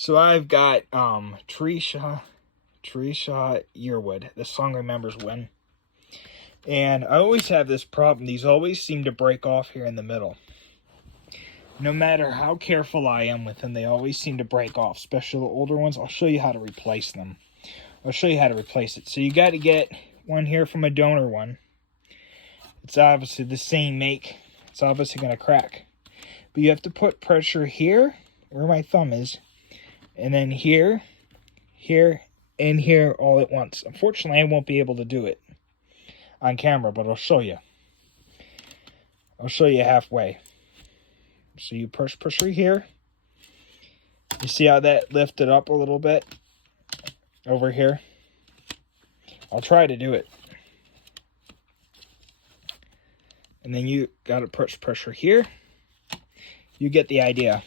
So I've got Teresa Yearwood. The song Remembers When. And I always have this problem. These always seem to break off here in the middle. No matter how careful I am with them, they always seem to break off, especially the older ones. I'll show you how to replace them. I'll show you how to replace it. So you got to get one here from a donor one. It's obviously the same make. It's obviously going to crack. But you have to put pressure here, where my thumb is, and then here, here, and here all at once. Unfortunately, I won't be able to do it on camera, but I'll show you. I'll show you halfway. So you push pressure here. You see how that lifted up a little bit over here? I'll try to do it. And then you got to push pressure here. You get the idea.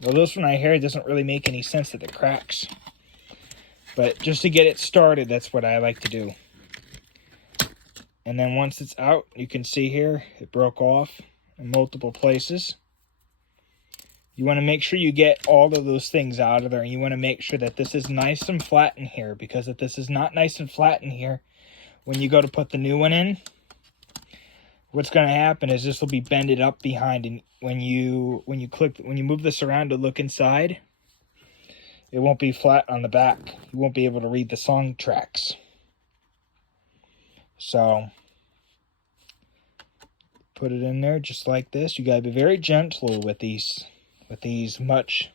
Well, this one right here doesn't really make any sense that it cracks. But just to get it started, that's what I like to do. And then once it's out, you can see here, it broke off in multiple places. You want to make sure you get all of those things out of there. And you want to make sure that this is nice and flat in here. Because if this is not nice and flat in here, when you go to put the new one in, what's going to happen is this will be bended up behind, and when you move this around to look inside, it won't be flat on the back. You won't be able to read the song tracks. So put it in there just like this. You got to be very gentle with these much.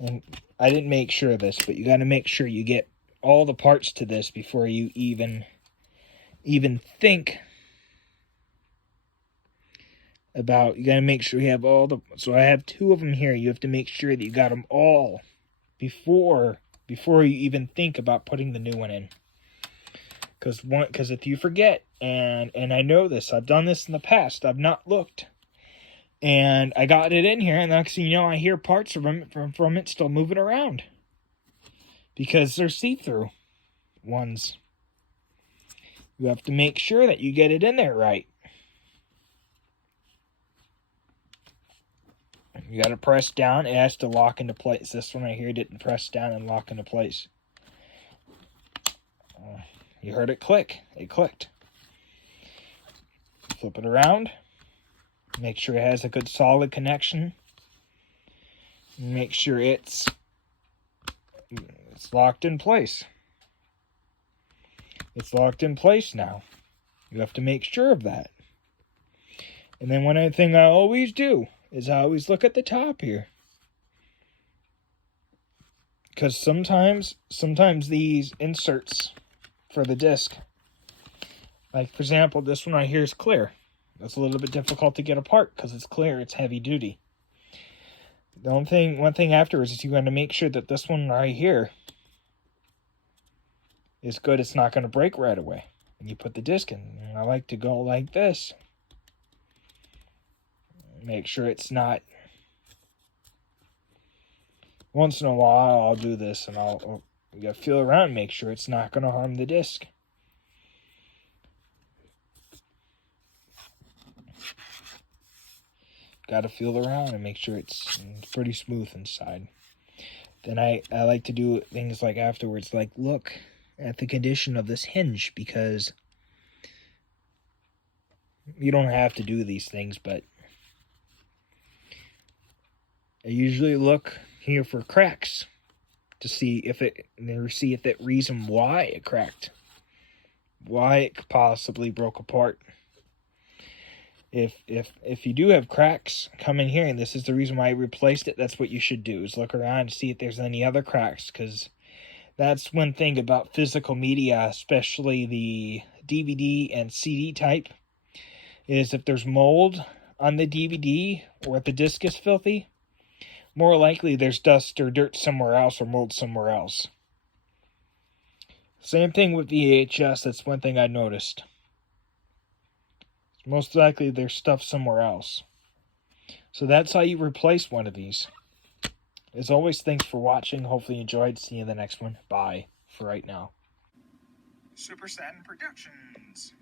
And I didn't make sure of this, but you got to make sure you get all the parts to this before you even think about. You got to make sure you have all the, so I have 2 of them here. You have to make sure that you got them all before you even think about putting the new one in. Because if you forget, and I know this, I've done this in the past, I've not looked, and I got it in here, and next thing you know, I hear parts of from it still moving around because they're see-through ones. You have to make sure that you get it in there right. You got to press down. It has to lock into place. This one right here didn't press down and lock into place. You heard it click. It clicked. Flip it around. Make sure it has a good solid connection. Make sure it's locked in place. It's locked in place now. You have to make sure of that. And then one other thing I always do is I always look at the top here. Because sometimes these inserts for the disc, like for example, this one right here is clear. That's a little bit difficult to get apart because it's clear, it's heavy duty. The one thing afterwards is you want to make sure that this one right here is good. It's not going to break right away. And you put the disc in. And I like to go like this. Make sure it's not. Once in a while, I'll do this, and you gotta feel around and make sure it's not gonna harm the disc. Gotta feel around and make sure it's pretty smooth inside. Then I like to do things like afterwards, like look at the condition of this hinge, because you don't have to do these things, but I usually look here for cracks to see if that reason why it cracked, why it possibly broke apart. If you do have cracks come in here, and this is the reason why I replaced it, that's what you should do, is look around to see if there's any other cracks, because that's one thing about physical media, especially the DVD and CD type, is if there's mold on the DVD or if the disc is filthy, more likely there's dust or dirt somewhere else or mold somewhere else. Same thing with VHS, that's one thing I noticed. Most likely there's stuff somewhere else. So that's how you replace one of these. As always, thanks for watching. Hopefully you enjoyed. See you in the next one. Bye for right now. Super Satin Productions.